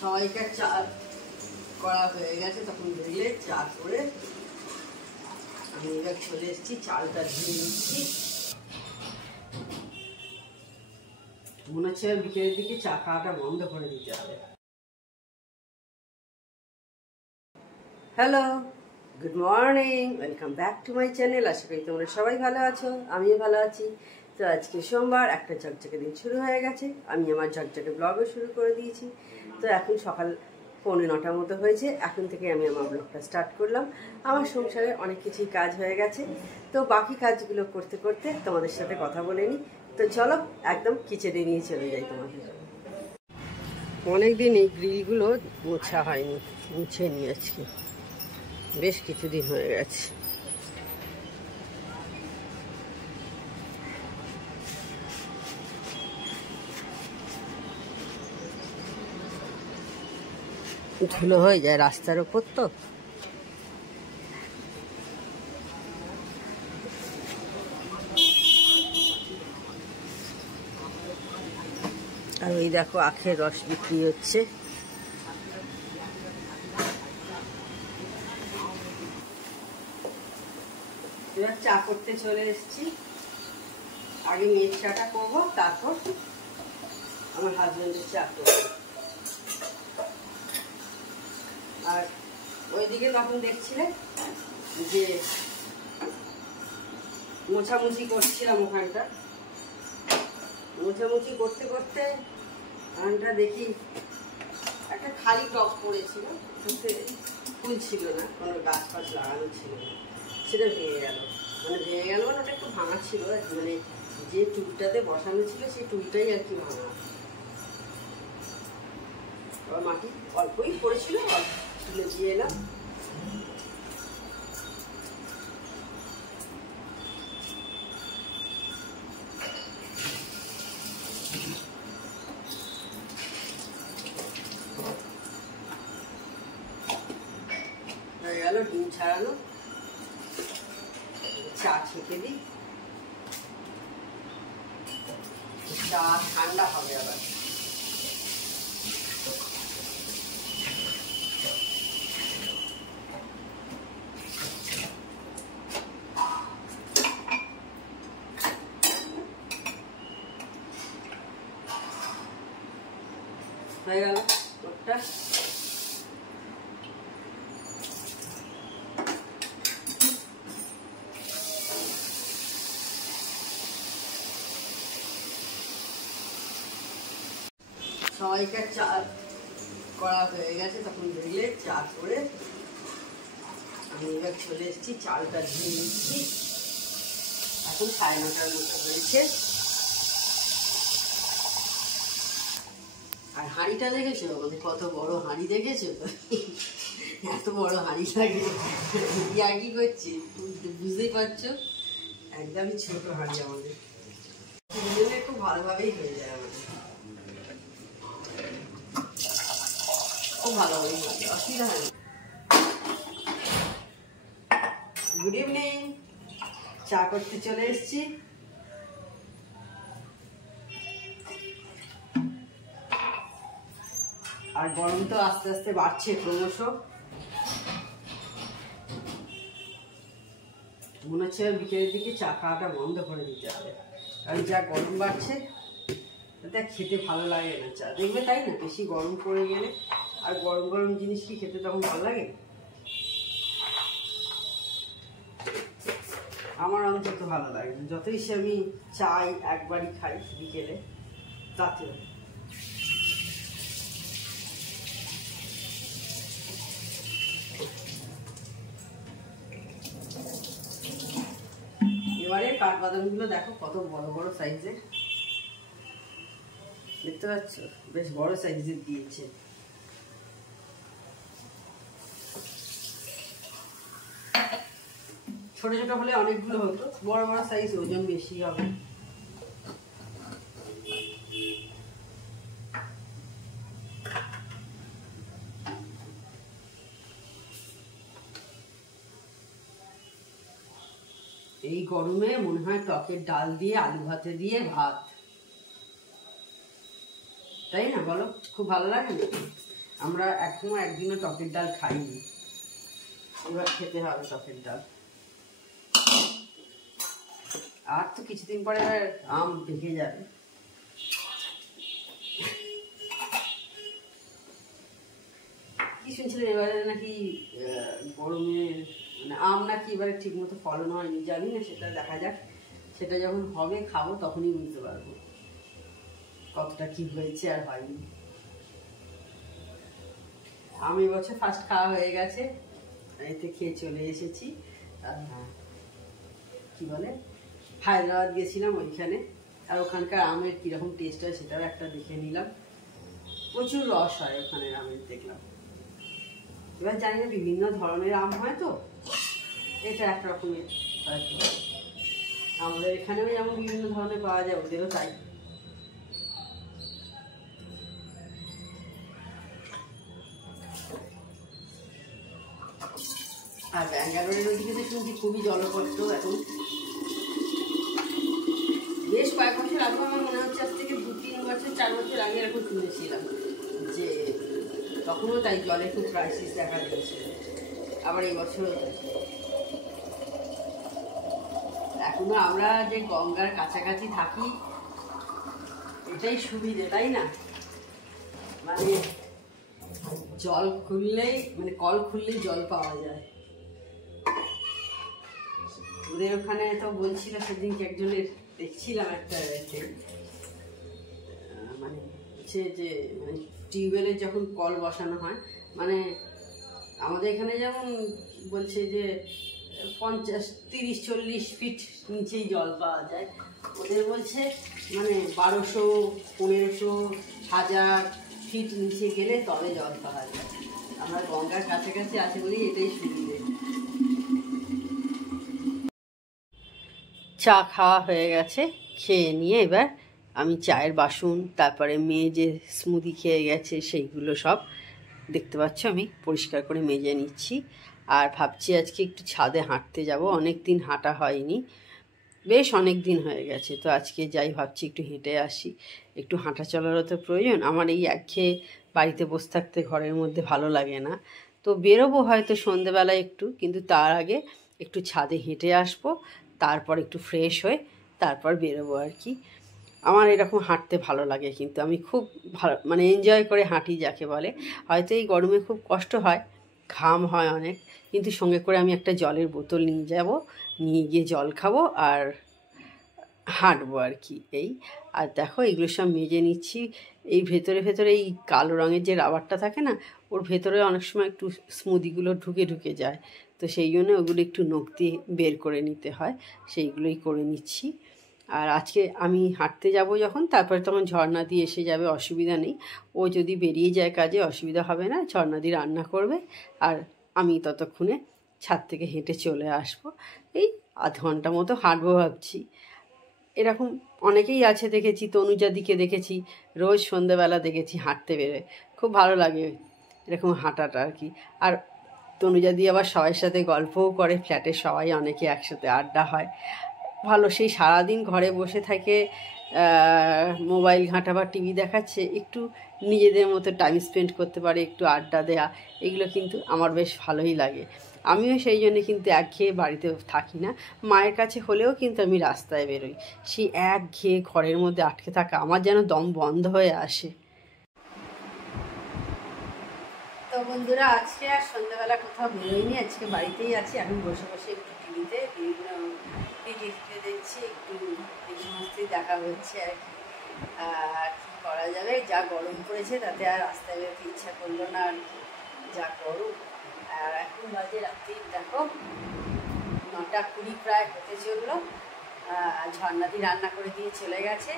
সবাইকার চা করা হয়ে গেছে, তখন ধুয়ে চা করে আমি এবার চলে এসেছি, চালটা ধুয়ে নিচ্ছি। মনে হচ্ছে বিকেলের দিকে চা খাওয়াটা বন্ধ করে দিতে হবে। Hello, good morning, welcome back to my channel. আশা করি তোমরা সবাই ভালো আছো, আমিও ভালো আছি। তো আজকে সোমবার, একটা ঝকঝকে দিন শুরু হয়ে গেছে। আমি আমার ঝকঝকে ব্লগও শুরু করে দিয়েছি। তো এখন সকাল 9:45 মতো হয়েছে। এখন থেকে আমি আমার ব্লগটা স্টার্ট করলাম। আমার সংসারে অনেক কিছুই কাজ হয়ে গেছে, তো বাকি কাজগুলো করতে করতে তোমাদের সাথে কথা বলে নিই। তো চলো একদম কিচেনে নিয়ে চলে যাই তোমাদের। অনেকদিন এই গ্রিলগুলো মোছা হয়নি, মুছে নিয়ে আজকে বেশ কিছুদিন হয়ে গেছে। ধুলো হয়ে যায় রাস্তার ওপর, তো আর ওই দেখো আখের রস বিক্রি হচ্ছে। এবার চা করতে চলে এসেছি। আগে মেয়ের চাটা করবো, তারপর আমার হাজবেন্ডের চা করবো। আর ওইদিকে তখন দেখছিলে যে মোছামুছি করছিলাম, ওখানটা মোছামুছি করতে করতে ওখানটা দেখি একটা খালি টব পড়েছিল, ফুল ছিল না, কোনো গাছ ফাছ লাগানো ছিল না, সেটা ভেঙে গেল। ভেঙে গেল মানে ওটা একটু ভাঙা ছিল, মানে যে টুলটাতে বসানো ছিল সেই টুলটাই আর কি ভাঙা। মাটি অল্পই পড়েছিল, অল্প তুলে দিয়ে এলাম। হয়ে গেল ডিম ছাড়ানো। চা ছেঁকে দিই, চা ঠান্ডা হবে আবার। হয়ে গেল ওটা। সবাইকার চা করা হয়ে গেছে, তখন ধুয়ে চা করে আমি এবার চলে এসেছি, চালটা ধুয়ে নিচ্ছি। এখন 9:30 মতো হয়েছে। আর হাঁড়িটা দেখেছো আমাদের, কত বড় হাঁড়ি দেখেছো? এত বড় হাঁড়ি লাগে, আর কি করছি বুঝতেই পারছো, একদমই ছোট হাঁড়ি আমাদের। খুব ভালোভাবেই হয়ে যায় আমাদের, খুব ভালোভাবেই হয়ে যায়, অসুবিধা হয় না। গুড ইভিনিং, চা করতে চলে এসেছি। আর গরম তো আস্তে আস্তে বাড়ছে ক্রমশ। মনে হচ্ছে বিকেলের দিকে চা খাওয়াটা বন্ধ করে দিতে হবে, কারণ যা গরম বাড়ছে তাতে খেতে ভালো লাগে না চা, দেখবে তাই না? বেশি গরম পড়ে গেলে আর গরম গরম জিনিস কি খেতে তখন ভালো লাগে? আমার অন্তত ভালো লাগে না, যতই সে আমি চাই একবারই খাই বিকেলে, তাতেও। এবারে কাঠবাদামগুলো দেখো কত বড় বড় সাইজের, দেখতে পাচ্ছ? বেশ বড় সাইজের দিয়েছে। ছোট ছোট হলে অনেকগুলো হতো, বড় বড় সাইজ ওজন বেশি হবে। এই গরমে মনে হয় টকের ডাল দিয়ে আলু ভাতে দিয়ে ভাত, তাই না বলো? খুব ভালো লাগে না? আমরা এখনো একদিনও টকের ডাল খাইনি, এবার খেতে হবে টকের ডাল। আর তো কিছুদিন পরে আম পেকে যাবে। কি শুনছিলেন এবারে নাকি গরমের মানে আম নাকি এবারে ঠিক মতো ফলন হয়নি, জানি না, সেটা দেখা যাক। সেটা যখন হবে খাবো তখনই বুঝতে পারবো কতটা কি হয়েছে আর হয়নি। আমি এবছর ফার্স্ট খাওয়া হয়ে গেছে, এতে খেয়ে চলে এসেছি। কি বলে হায়দ্রাবাদ গেছিলাম ওইখানে, আর ওখানকার আমের কিরকম টেস্ট হয় সেটাও একটা দেখে নিলাম। প্রচুর রস হয় ওখানের আমের দেখলাম। এবার জানি না বিভিন্ন ধরনের আম হয়, তো এটা এক রকমের হয়তো। আমাদের এখানেও যেমন বিভিন্ন ধরনের পাওয়া যায়, ওদেরও তাই। আর ব্যাঙ্গালোরের ওইদিকে তো শুনছি খুবই জলপট্ট এখন। বেশ কয়েক বছর আগে আমার মনে হচ্ছে, আজ থেকে 2-3 বছর 4 বছর আগে এরকম শুনেছিলাম যে তখনও তাই জলে খুব ক্রাইসিস দেখা দিয়েছিল। আবার এই বছরও এখনো আমরা যে গঙ্গার কাছাকাছি থাকি এটাই সুবিধে, তাই না? মানে জল খুললেই মানে কল খুললেই জল পাওয়া যায়। ওদের ওখানে তো বলছিল সেদিনকে একজনের দেখছিলাম একটা মানে হচ্ছে যে মানে টিউবওয়েলের যখন কল বসানো হয়, মানে আমাদের এখানে যেমন বলছে যে 50, 30, 40 ফিট নিচেই জল পাওয়া যায়, ওদের বলছে মানে 1200, 1500, 1000 ফিট নিচে গেলে তবে জল পাওয়া যায়। আমরা গঙ্গার কাছাকাছি আছে বলেই এটাই সুবিধে। চা খাওয়া হয়ে গেছে, খেয়ে নিয়ে এবার আমি চায়ের বাসন, তারপরে মেয়ে যে স্মুদি খেয়ে গেছে সেইগুলো সব দেখতে পাচ্ছ আমি পরিষ্কার করে মেজে নিচ্ছি। আর ভাবছি আজকে একটু ছাদে হাঁটতে যাব, অনেক দিন হাঁটা হয়নি, বেশ অনেক দিন হয়ে গেছে। তো আজকে যাই ভাবছি একটু হেঁটে আসি, একটু হাঁটা চলারও তো প্রয়োজন। আমার এই একঘেয়ে বাড়িতে বসে থাকতে ঘরের মধ্যে ভালো লাগে না, তো বেরোবো হয়তো সন্ধেবেলায় একটু, কিন্তু তার আগে একটু ছাদে হেঁটে আসবো, তারপর একটু ফ্রেশ হয়ে তারপর বেরোবো আর কি। আমার এরকম হাঁটতে ভালো লাগে, কিন্তু আমি খুব ভালো মানে এনজয় করে হাঁটি যাকে বলে। হয়তো এই গরমে খুব কষ্ট হয়, ঘাম হয় অনেক, কিন্তু সঙ্গে করে আমি একটা জলের বোতল নিয়ে যাব, নিয়ে গিয়ে জল খাবো আর হাঁটবো আর কি এই। আর দেখো এগুলো সব মেজে নিচ্ছি। এই ভেতরে ভেতরে এই কালো রঙের যে রাবারটা থাকে না, ওর ভেতরে অনেক সময় একটু স্মুদিগুলো ঢুকে ঢুকে যায়, তো সেই জন্য ওগুলো একটু নখ দিয়ে বের করে নিতে হয়, সেইগুলোই করে নিচ্ছি। আর আজকে আমি হাঁটতে যাব যখন, তারপরে তখন ঝর্ণা দিয়ে এসে যাবে, অসুবিধা নেই। ও যদি বেরিয়ে যায় কাজে অসুবিধা হবে না, ঝর্ণা দিয়ে রান্না করবে, আর আমি ততক্ষণে ছাদ থেকে হেঁটে চলে আসব। এই আধ ঘন্টা মতো হাঁটবো ভাবছি। এরকম অনেকেই আছে দেখেছি, তনুজাদিকে দেখেছি রোজ সন্ধ্যেবেলা দেখেছি হাঁটতে বেরোয়, খুব ভালো লাগে এরকম হাঁটাটা আর কি। আর তনুজাদি আবার সবার সাথে গল্পও করে, ফ্ল্যাটের সবাই অনেকে একসাথে আড্ডা হয়, ভালো। সেই সারাদিন ঘরে বসে থাকে মোবাইল ঘাঁটা বা টিভি দেখাচ্ছে, একটু নিজেদের মতো টাইম স্পেন্ড করতে পারে, একটু আড্ডা দেয়া, এগুলো কিন্তু আমার বেশ ভালোই লাগে। আমিও সেই জন্যে কিন্তু একঘেয়ে বাড়িতে থাকি না, মায়ের কাছে হলেও কিন্তু আমি রাস্তায় বেরোই। সেই একঘেয়ে ঘরের মধ্যে আটকে থাকা আমার যেন দম বন্ধ হয়ে আসে। তো বন্ধুরা আজকে আর সন্ধ্যাবেলা কোথাও বেরোয়নি, আজকে বাড়িতেই আছি। এখন বসে বসে একটু টিভিতে বিভিন্ন টিভিতে দেখছি, একটু এই সমস্তই দেখা হচ্ছে আর কি। কী করা যাবে, যা গরম পড়েছে তাতে আর রাস্তায় বেরোতে ইচ্ছা করলো না আর কি, যা গরম। আর এখন বাজে রাত্রি দেখো 9:20 প্রায় হতে চললো। ঝর্ণাদি রান্না করে দিয়ে চলে গেছে।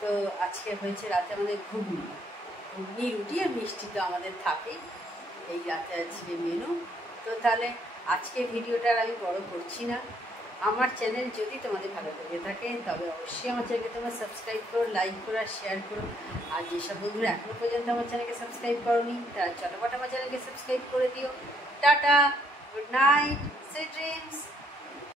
তো আজকে হয়েছে রাতে আমাদের ঘুগনি রুটি আর মিষ্টি তো আমাদের থাকেই, এই রাতে আজকে মেনু। তো তাহলে আজকে ভিডিওটা আমি বড় করছি না। আমার চ্যানেল যদি তোমাদের ভালো লেগে থাকে তবে অবশ্যই আমার চ্যানেলকে তোমরা সাবস্ক্রাইব করো, লাইক করো আর শেয়ার করো। আর যেসব বন্ধুরা এখনও পর্যন্ত আমার চ্যানেলকে সাবস্ক্রাইব করোনি তারা চটপট আমার চ্যানেলকে সাবস্ক্রাইব করে দিও। Tata, good night, sweet dreams.